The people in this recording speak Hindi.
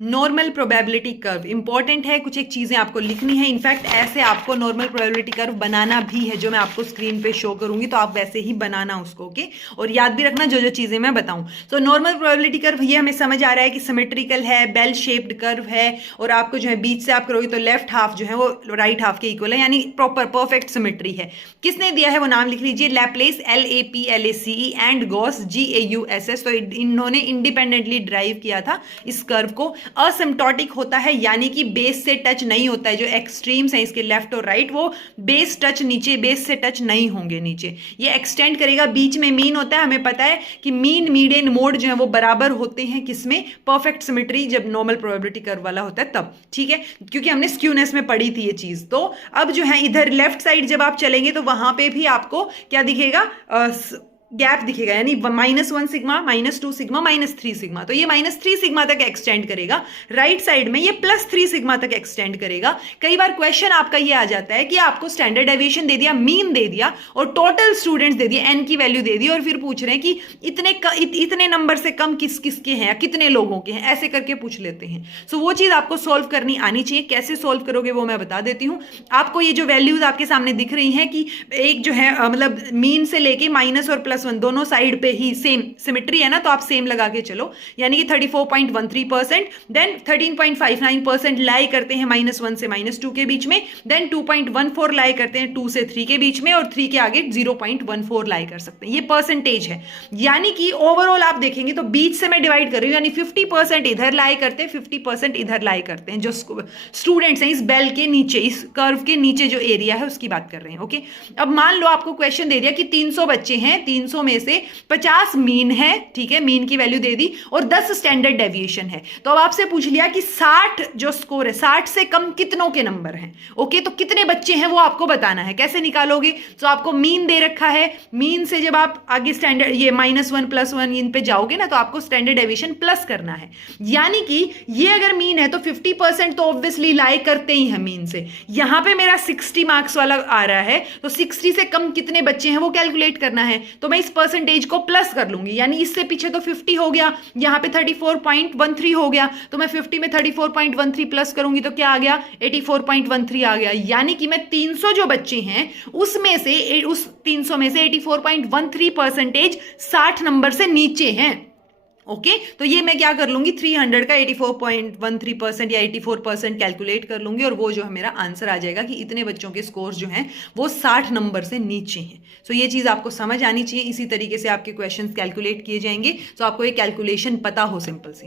नॉर्मल प्रोबेबिलिटी कर्व इंपॉर्टेंट है, कुछ एक चीज़ें आपको लिखनी है। इनफैक्ट ऐसे आपको नॉर्मल प्रोबेबिलिटी कर्व बनाना भी है, जो मैं आपको स्क्रीन पे शो करूंगी, तो आप वैसे ही बनाना उसको, ओके। और याद भी रखना जो जो चीज़ें मैं बताऊं। तो नॉर्मल प्रोबेबिलिटी कर्व ये हमें समझ आ रहा है कि सिमेट्रिकल है, बेल शेप्ड कर्व है, और आपको जो है बीच से आप करोगे तो लेफ्ट हाफ जो है वो राइट हाफ के इक्वल है, यानी प्रॉपर परफेक्ट सिमेट्री है। किसने दिया है वो नाम लिख लीजिए, Laplace LAPLACE and Gauss GAUSS। तो इन्होंने इंडिपेंडेंटली ड्राइव किया था इस कर्व को। असिम्प्टोटिक होता है, यानी कि बेस से टच नहीं होता है। जो एक्सट्रीम्स हैं इसके लेफ्ट और राइट, वो बेस टच नीचे, बेस से टच नहीं होंगे नीचे। ये एक्सटेंड करेगा, बीच में मीन होता है। हमें पता है कि मीन, मीडियन, मोड जो है वो बराबर होते हैं किसमें, परफेक्ट सिमेट्री जब नॉर्मल प्रोबेबिलिटी कर्व वाला होता है तब, ठीक है, क्योंकि हमने स्क्यूनेस में पढ़ी थी ये चीज। तो अब जो है इधर लेफ्ट साइड जब आप चलेंगे तो वहां पे भी आपको क्या दिखेगा, गैप दिखेगा, यानी -1 सिग्मा, -2 सिग्मा, -3 सिग्मा। तो ये -3 सिग्मा तक एक्सटेंड करेगा। राइट साइड में ये +3 सिग्मा तक एक्सटेंड करेगा। कई बार क्वेश्चन आपका ये आ जाता है कि आपको स्टैंडर्ड डेविएशन दे दिया, मीन दे दिया और टोटल स्टूडेंट्स दे दिए, एन की वैल्यू दे दी, और फिर पूछ रहे हैं कि इतने नंबर से कम किस किसके हैं, कितने लोगों के हैं, ऐसे करके पूछ लेते हैं। सो वो चीज आपको सोल्व करनी आनी चाहिए। कैसे सोल्व करोगे वो मैं बता देती हूँ आपको। ये जो वैल्यूज आपके सामने दिख रही हैं कि एक जो है मतलब मीन से लेके माइनस और +1 दोनों साइड पे ही सेम सिमेट्री है ना, तो आप सेम लगा के चलो, यानी कि 34.13%, देन 13.59% लाई करते हैं -1 से -2 के बीच में, देन 2.14 लाई करते हैं 2 से 3 के बीच में, और 3 के आगे 0.14 लाई कर सकते हैं। ये परसेंटेज है, यानी कि ओवरऑल आप देखेंगे तो बीच से मैं डिवाइड कर रही हूं, यानी 50% इधर लाई करते हैं, 50% इधर लाई करते हैं। जो स्टूडेंट्स हैं इस बेल के नीचे, इस कर्व के नीचे जो एरिया है उसकी बात कर रहे हैं, ओके। अब मान लो आपको क्वेश्चन दे दिया कि 300 बच्चे हैं, 300 में से 50 मीन है, ठीक है, मीन की वैल्यू दे दी, और 10 स्टैंडर्ड डेविएशन है। तो अब आपसे पूछ लिया कि 60 जो स्कोर है, 60 से कम कितनों के नंबर हैं, ओके। तो कितने बच्चे हैं वो आपको बताना है। कैसे निकालोगे, तो आपको मीन दे रखा है, मीन से जब आप आगे स्टैंडर्ड ये -1 +1 इन पे जाओगे ना, तो आपको स्टैंडर्ड डेविएशन प्लस करना है। यानी कि ये अगर मीन है तो 50% तो ऑब्वियसली लाई करते ही है मीन से। यहां पे मेरा 60 मार्क्स वाला आ रहा है, तो 60 से कम कितने बच्चे हैं वो कैलकुलेट करना है। तो मैं इस परसेंटेज को प्लस कर लूंगी, यानी इससे पीछे तो 50 हो गया, यहां पे 34.13 हो गया, तो मैं 50 में 34.13 प्लस करूंगी तो क्या आ गया, 84.13 आ गया। यानी कि मैं 300 जो बच्चे हैं उसमें से, उस 300 में से 84.13% 60 नंबर से नीचे हैं, ओके। तो ये मैं क्या कर लूंगी, 300 का 84.13% या 84% कैलकुलेट कर लूंगी, और वो जो है मेरा आंसर आ जाएगा कि इतने बच्चों के स्कोर्स जो हैं वो 60 नंबर से नीचे हैं। सो ये चीज आपको समझ आनी चाहिए। इसी तरीके से आपके क्वेश्चंस कैलकुलेट किए जाएंगे, तो आपको ये कैलकुलेशन पता हो, सिंपल सी।